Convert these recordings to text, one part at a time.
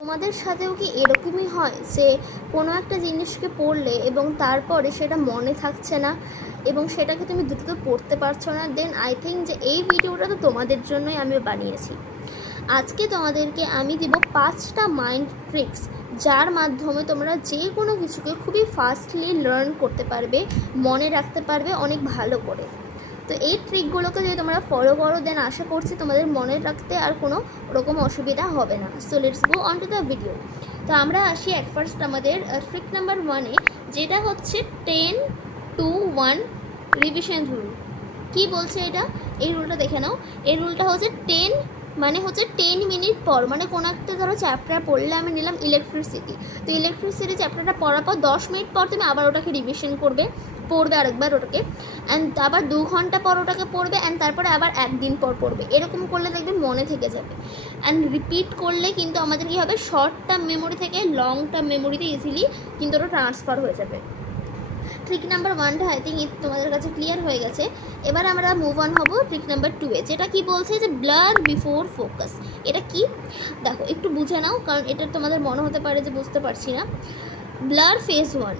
তোমাদের সাথেও কি এরকমই হয় যে কোনো একটা জিনিসকে পড়লে এবং তারপরে সেটা মনে থাকছে না এবং সেটাকে তুমি দ্রুত পড়তে পারছো না? দেন আই থিঙ্ক যে এই ভিডিওটা তো তোমাদের জন্যই আমি বানিয়েছি। আজকে তোমাদেরকে আমি দিব 5টা মাইন্ড ট্রিক্স, যার মাধ্যমে তোমরা যে কোনো কিছুকে খুবই ফাস্টলি লার্ন করতে পারবে, মনে রাখতে পারবে অনেক ভালো করে। তো এই ট্রিকগুলোকে যদি তোমরা ফলো করো দেন আশা করছি তোমাদের মনে রাখতে আর কোনো রকম অসুবিধা হবে না। So let's go on to the video. তো আমরা আসি অ্যাট ফার্স্ট আমাদের ট্রিক নাম্বার 1-এ, যেটা হচ্ছে 10-2-1 রিভিশন রুল। কি বলছে এটা? এই রুলটা দেখে নাও। এই রুলটা হচ্ছে 10 মানে হচ্ছে 10 মিনিট পর, মানে কোনো একটা ধরো চ্যাপ্টার পড়লে আমি নিলাম ইলেকট্রিসিটি, তো ইলেকট্রিসিটি চ্যাপ্টারটা পড়ার পর 10 মিনিট পর তুমি আবার ওটাকে রিভিশন পড়বে আরেকবার ওটাকে, অ্যান্ড আবার 2 ঘন্টা পর ওটাকে পড়বে, অ্যান্ড তারপরে আবার একদিন পর পড়বে। এরকম করলে দেখবে মনে থেকে যাবে। অ্যান্ড রিপিট করলে কিন্তু আমাদের কী হবে, শর্ট টার্ম মেমোরি থেকে লং টার্ম মেমোরিতে ইজিলি কিন্তু ওটা ট্রান্সফার হয়ে যাবে। ট্রিক নাম্বার 1টা আই থিঙ্ক তোমাদের কাছে ক্লিয়ার হয়ে গেছে। এবার আমরা মুভ অন হব ট্রিক নাম্বার 2-এ, যেটা কি বলছে যে ব্লার বিফোর ফোকাস। এটা কি দেখো একটু বুঝে নাও, কারণ এটা তোমাদের মনে হতে পারে যে বুঝতে পারছি না। ব্লার ফেজ 1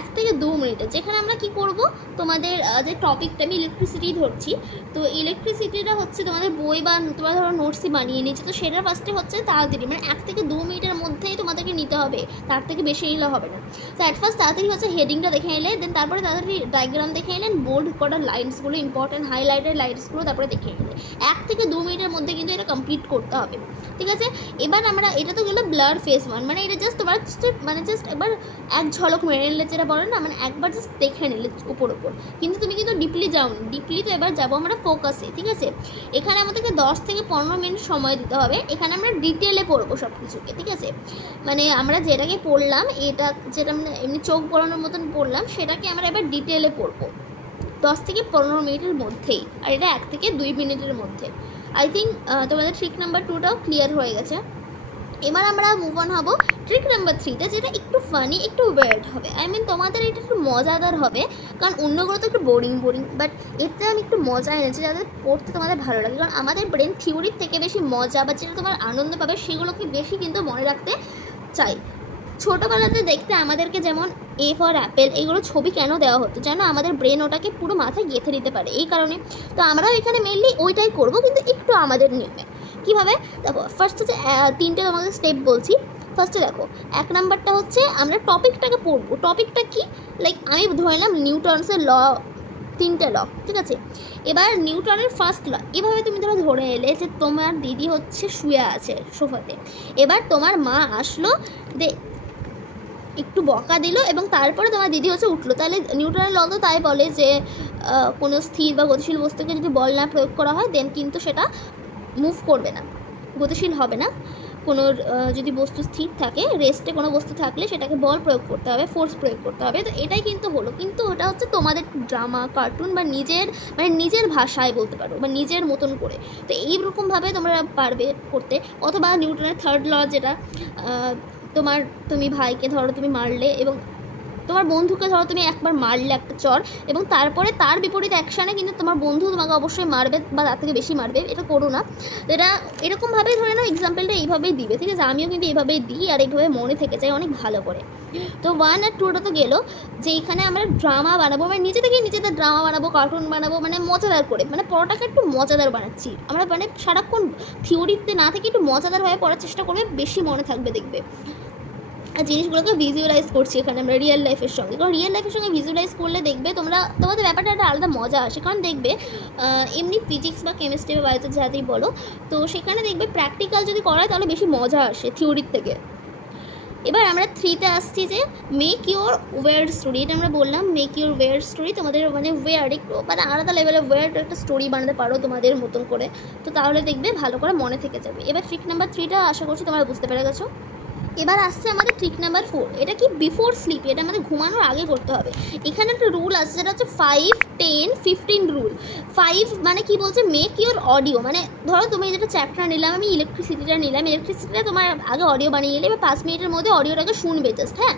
1 থেকে 2 মিনিটে, যেখানে আমরা কি করব, তোমাদের যে টপিকটা আমি ইলেকট্রিসিটি ধরছি, তো ইলেকট্রিসিটিটা হচ্ছে তোমাদের বই বা তোমরা ধরো নোটসই বানিয়ে নিচ্ছে, তো সেটা ফার্স্টে হচ্ছে তাড়াতাড়ি, মানে 1 থেকে 2 মিনিটের মধ্যেই তোমাদেরকে নিতে হবে, তার থেকে বেশি নিলে হবে না। তো অ্যাট ফার্স্ট তাড়াতাড়ি হচ্ছে হেডিংটা দেখে নিলে, দেন তারপরে তাড়াতাড়ি ডায়াগ্রাম দেখে নিলেন, বোল্ড করা লাইন্সগুলো ইম্পর্টেন্ট হাইলাইটেড লাইন্সগুলো তারপরে দেখে নিলে। 1 থেকে 2 মিনিটের মধ্যে কিন্তু এটা কমপ্লিট করতে হবে, ঠিক আছে? এবার আমরা এটা তো গেলো ব্লার ফেজ 1, মানে এটা জাস্ট তোমার জাস্ট একবার এক ঝলক মেরে নিলে, যেটা বলে না, মানে একবার জাস্ট দেখে নিলে উপর কিন্তু তুমি কিন্তু ডিপলি যাওনি। ডিপলি তো এবার যাবো আমরা ফোকাসে, ঠিক আছে? এখানে আমাদেরকে 10 থেকে 15 মিনিট সময় দিতে হবে। এখানে আমরা ডিটেলে পড়বো সব কিছুকে, ঠিক আছে? মানে আমরা যেটাকে পড়লাম, যেটা আমরা এমনি চোখ পড়ানোর মতন পড়লাম, সেটাকে আমরা এবার ডিটেলে পড়বো 10 থেকে 15 মিনিটের মধ্যেই, আর এটা 1 থেকে 2 মিনিটের মধ্যে। আই থিঙ্ক তোমাদের ট্রিক নাম্বার 2টাও ক্লিয়ার হয়ে গেছে। এবার আমরা মুভ অন হব ট্রিক নাম্বার 3-তে, যেটা একটু ফানি, একটু ওয়ার্ড হবে। তোমাদের এটা একটু মজাদার হবে, কারণ অন্যগুলো তো একটু বোরিং, বাট এতে আমি একটু মজা এনেছি যাদের পড়তে তোমাদের ভালো লাগে। কারণ আমাদের ব্রেন থিওরির থেকে বেশি মজা বা যেটা তোমার আনন্দ পাবে সেগুলোকে বেশি কিন্তু মনে রাখতে চাই। ছোটোবেলাতে দেখতে আমাদেরকে যেমন এ ফর অ্যাপেল এগুলো ছবি কেন দেওয়া হতো, যেন আমাদের ব্রেন ওটাকে পুরো মাথায় গেঁথে দিতে পারে, এই কারণে। তো আমরাও এখানে মেনলি ওইটাই করবো, কিন্তু একটু আমাদের নিয়মে। কীভাবে দেখো, ফার্স্ট হচ্ছে 3টে তোমাদের স্টেপ বলছি। ফার্স্টে দেখো, 1 নাম্বারটা হচ্ছে আমরা টপিকটাকে পড়বো। টপিকটা কি, লাইক আমি ধরে নিলাম নিউটনসের 3টে ল, ঠিক আছে? এবার নিউটনের ফার্স্ট ল, এভাবে তুমি ধরে এলে যে তোমার দিদি হচ্ছে শুয়ে আছে সোফাতে, এবার তোমার মা আসলো, একটু বকা দিল, এবং তারপরে তোমার দিদি হচ্ছে উঠলো। তাহলে নিউটনের ল তো তাই বলে যে কোনো স্থির বা গতিশীল বস্তুকে যদি বল না প্রয়োগ করা হয় দেন কিন্তু সেটা মুভ করবে না, গতিশীল হবে না। কোনো যদি বস্তু স্থির থাকে, রেস্টে কোনো বস্তু থাকলে সেটাকে বল প্রয়োগ করতে হবে, ফোর্স প্রয়োগ করতে হবে। তো এটাই কিন্তু হলো, কিন্তু ওটা হচ্ছে তোমাদের ড্রামা, কার্টুন বা নিজের ভাষায় বলতে পারো বা নিজের মতন করে। তো এইরকমভাবে তোমরা পারবে করতে। অথবা নিউটনের 3rd ল, যেটা তুমি ভাইকে ধরো তুমি মারলে, এবং তোমার বন্ধুকে ধরো তুমি একবার মারলে একটা চর, এবং তারপরে তার বিপরীত অ্যাকশানে কিন্তু তোমার বন্ধু তোমাকে অবশ্যই মারবে বা তার থেকে বেশি মারবে। এটা করো না। তো এটা এরকমভাবেই ধরে নাও, এক্সাম্পলটা এইভাবেই দিবে, ঠিক আছে? আমিও কিন্তু এইভাবেই দিই, আর এইভাবে মনে থেকে যায় অনেক ভালো করে। তো 1 আর 2টা তো গেলো, যে এখানে আমরা ড্রামা বানাবো, মানে নিজেদের ড্রামা বানাবো, কার্টুন বানাবো, মানে মজাদার করে, মানে পড়াটাকে একটু মজাদার বানাচ্ছি আমরা, মানে সারাক্ষণ থিওরিতে না থেকে একটু মজাদারভাবে পড়ার চেষ্টা করবে, বেশি মনে থাকবে দেখবে। আর জিনিসগুলোকে ভিজুয়ালাইজ করছি এখানে আমরা রিয়েল লাইফের সঙ্গে, কারণ রিয়েল লাইফের সঙ্গে ভিজুয়ালাইজ করলে দেখবে তোমাদের ব্যাপারটা একটা আলাদা মজা আসে। কারণ দেখবে এমনি ফিজিক্স বা কেমিস্ট্রি বা বায়োতে যাতেই বলো, তো সেখানে দেখবে প্র্যাকটিক্যাল যদি করায় তাহলে বেশি মজা আসে থিওরির থেকে। এবার আমরা 3তে আসছি, যে মেক ইউর ওয়ার্ড স্টোরি। এটা আমরা বললাম মেক ইউর ওয়ার্ড স্টোরি, তোমাদের মানে ওয়ার্ড একটু মানে আলাদা লেভেলের ওয়ার্ড একটা স্টোরি বানাতে পারো তোমাদের মতন করে, তো তাহলে দেখবে ভালো করে মনে থেকে যাবে। এবার ট্রিক নাম্বার 3টা আশা করছি তোমরা বুঝতে পেরে গেছো। এবার আসছে আমাদের ট্রিক নাম্বার 4। এটা কি বিফোর স্লিপ, এটা আমাদের ঘুমানোর আগে করতে হবে। এখানে একটা রুল আছে যেটা হচ্ছে 5, 10, 15 রুল। 5 মানে কি বলছে, মেক ইউর অডিও, মানে ধরো তুমি যেটা চ্যাপ্টার নিলাম, আমি ইলেকট্রিসিটিটা নিলাম, ইলেকট্রিসিটিটা তোমার আগে অডিও বানিয়ে নেবে 5 মিনিটের মধ্যে, অডিওটাকে শুনবে জাস্ট, হ্যাঁ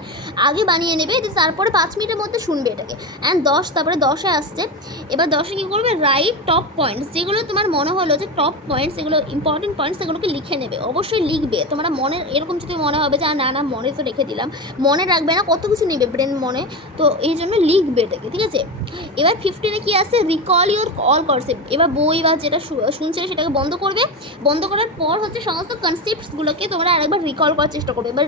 আগে বানিয়ে নেবে, তারপরে 5 মিনিটের মধ্যে শুনবে এটাকে। অ্যান্ড 10, তারপরে 10-এ আসছে। এবার 10-এ কী করবে, রাইট টপ পয়েন্টস, যেগুলো তোমার মনে হলো যে টপ পয়েন্টস, এগুলো ইম্পর্টেন্ট পয়েন্টস, সেগুলোকে লিখে নেবে, অবশ্যই লিখবে। তোমরা মনে এরকম যদি মনে হবে যে না মনে তো রেখে দিলাম, মনে রাখবে না, কত কিছু নেবে ব্রেন মনে, তো এই জন্য লিখবে এটাকে, ঠিক আছে। এবার 15-এ কি আছে, রিকল ইউর অল কনসেপ্ট। এবার বই বা যেটা শুনছিলে সেটাকে বন্ধ করবে, বন্ধ করার পর হচ্ছে সমস্ত কনসেপ্টসগুলোকে তোমরা আরেকবার রিকল করার চেষ্টা করবে। এবার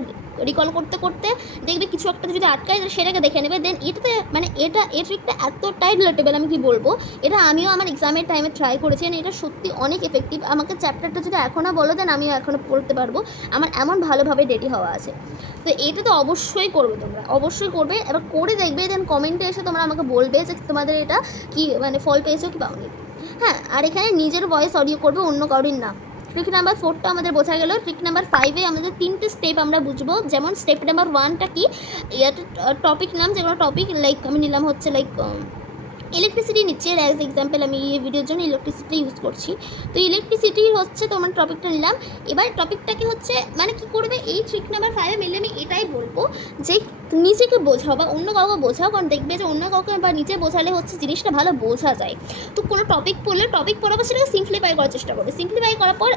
রিকল করতে করতে দেখবে কিছু একটা যদি আটকায় সেটাকে দেখে নেবে। দেন এটাতে মানে এই ট্রিকটা এতটাই রিলেটেবল, আমি কি বলবো, এটা আমিও আমার এক্সামের টাইমে ট্রাই করেছি, এটা সত্যি অনেক এফেক্টিভ। আমাকে চ্যাপ্টারটা যদি এখনও বলো দেন আমিও এখনও পড়তে পারবো, আমার এমন ভালোভাবে রেডি হওয়া আছে। তো এটা তো অবশ্যই করবে, তোমরা অবশ্যই করবে। এবার করে দেখবে, দেন কমেন্টে এসে তোমরা আমাকে বলবে যে তোমাদের এটা কি মানে ফল পেয়েছো কি পাওনি। হ্যাঁ, আর এখানে নিজের ভয়েস অডিও করবে, অন্য কারোর না। ট্রিক নাম্বার 4টা আমাদের বোঝা গেল। ট্রিক নাম্বার 5-এ আমাদের 3টে স্টেপ আমরা বুঝবো। যেমন স্টেপ নাম্বার 1টা কি, টপিক নাম, যেগুলো টপিক লাইক আমি নিলাম হচ্ছে লাইক ইলেকট্রিসিটি নিচ্ছে, অ্যাজ এক্সাম্পল আমি এই ভিডিওর জন্য ইলেকট্রিসিটি ইউজ করছি। তো ইলেকট্রিসিটি হচ্ছে তোমার টপিকটা নিলাম। এবার টপিকটাকে হচ্ছে মানে কি করবে, এই ট্রিক নাম্বার 5-এ মিলে আমি এটাই বলবো যে নিজেকে বোঝাও বা অন্য কাউকে বোঝাও, কারণ দেখবে যে অন্য কাউকে বা নিজে বোঝালে হচ্ছে জিনিসটা ভালো বোঝা যায়। তো কোনো টপিক পড়লে টপিক পড়ার পর সেটাকে সিম্পলিফাই করার চেষ্টা করবে। সিম্পলিফাই করার পর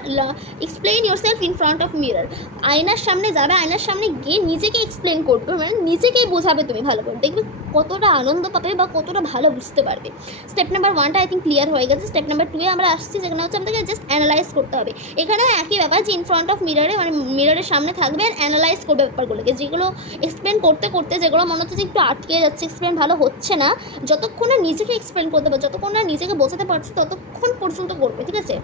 explain your self in front of mirror, আয়নার সামনে যাবে, আয়নার সামনে গিয়ে নিজেকে এক্সপ্লেন করবে, মানে নিজেকেই বোঝাবে তুমি ভালো করে, দেখবে কতটা আনন্দ পাবে বা কতটা ভালো বুঝতে পারবে। স্টেপ নাম্বার 1টা আই থিঙ্ক ক্লিয়ার হয়ে গেছে। স্টেপ নাম্বার 2-এ আমরা আসছি, যেখানে হচ্ছে আমাদেরকে জাস্ট অ্যানালাইজ করতে হবে। এখানেও একই ব্যাপার যে ইন ফ্রন্ট অফ মিররে মানে মিররের সামনে থাকবে আর অ্যানালাইজ করবে ব্যাপারগুলোকে, যেগুলো এক্সপ্লেন করতে করতে যেগুলো মনে হচ্ছে যে একটু আটকে যাচ্ছে, এক্সপ্লেন ভালো হচ্ছে না, যতক্ষণ না নিজেকে এক্সপ্লেন করতে পারছো, যতক্ষণ না নিজেকে বোঝাতে পারছো ততক্ষণ পর্যন্ত করবে, ঠিক আছে।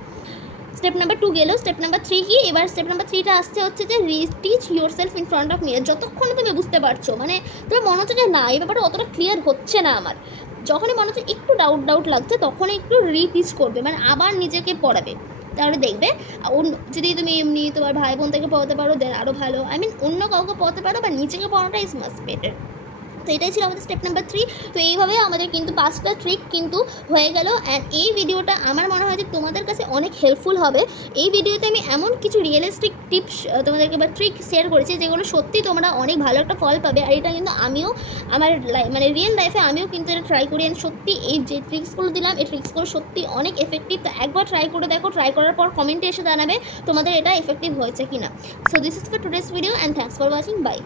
স্টেপ নাম্বার 2 গেল। স্টেপ নাম্বার 3 কি, এবার স্টেপ নাম্বার 3টা আসছে হচ্ছে যে reteach yourself in front of mirror. যতক্ষণ তুমি বুঝতে পারছো, মানে তোমার মনে হচ্ছে যে না এই ব্যাপারটা অতটা ক্লিয়ার হচ্ছে না আমার, যখনই মনে হচ্ছে একটু ডাউট লাগছে তখনই একটু রিটিচ করবে, মানে আবার নিজেকে পড়াবে। তাহলে দেখবে যদি তুমি এমনি তোমার ভাই বোন থেকে পড়াতে পারো দেন আরও ভালো, আই মিন অন্য কাউকে পড়াতে পারো বা নিজেকে পড়ানোটা ইজ মাস্ট বেটার। তো এটাই ছিল আমাদের স্টেপ নাম্বার 3। তো এইভাবে আমাদের কিন্তু 5টা ট্রিক কিন্তু হয়ে গেল। অ্যান্ড এই ভিডিওটা আমার মনে হয় যে তোমাদের কাছে অনেক হেল্পফুল হবে। এই ভিডিওতে আমি এমন কিছু রিয়েলিস্টিক টিপস তোমাদেরকে বা ট্রিক শেয়ার করেছি যেগুলো সত্যি তোমরা অনেক ভালো একটা ফল পাবে। আর এটা কিন্তু আমিও আমার মানে রিয়েল লাইফে আমিও কিন্তু এটা ট্রাই করি, অ্যান্ড সত্যি এই যে ট্রিক্সগুলো দিলাম এই ট্রিক্সগুলো সত্যি অনেক এফেক্টিভ। তো একবার ট্রাই করে দেখো, ট্রাই করার পর কমেন্টে এসে জানাবে তোমাদের এটা এফেক্টিভ হয়েছে কিনা। So this is for today's video and thanks for watching, by.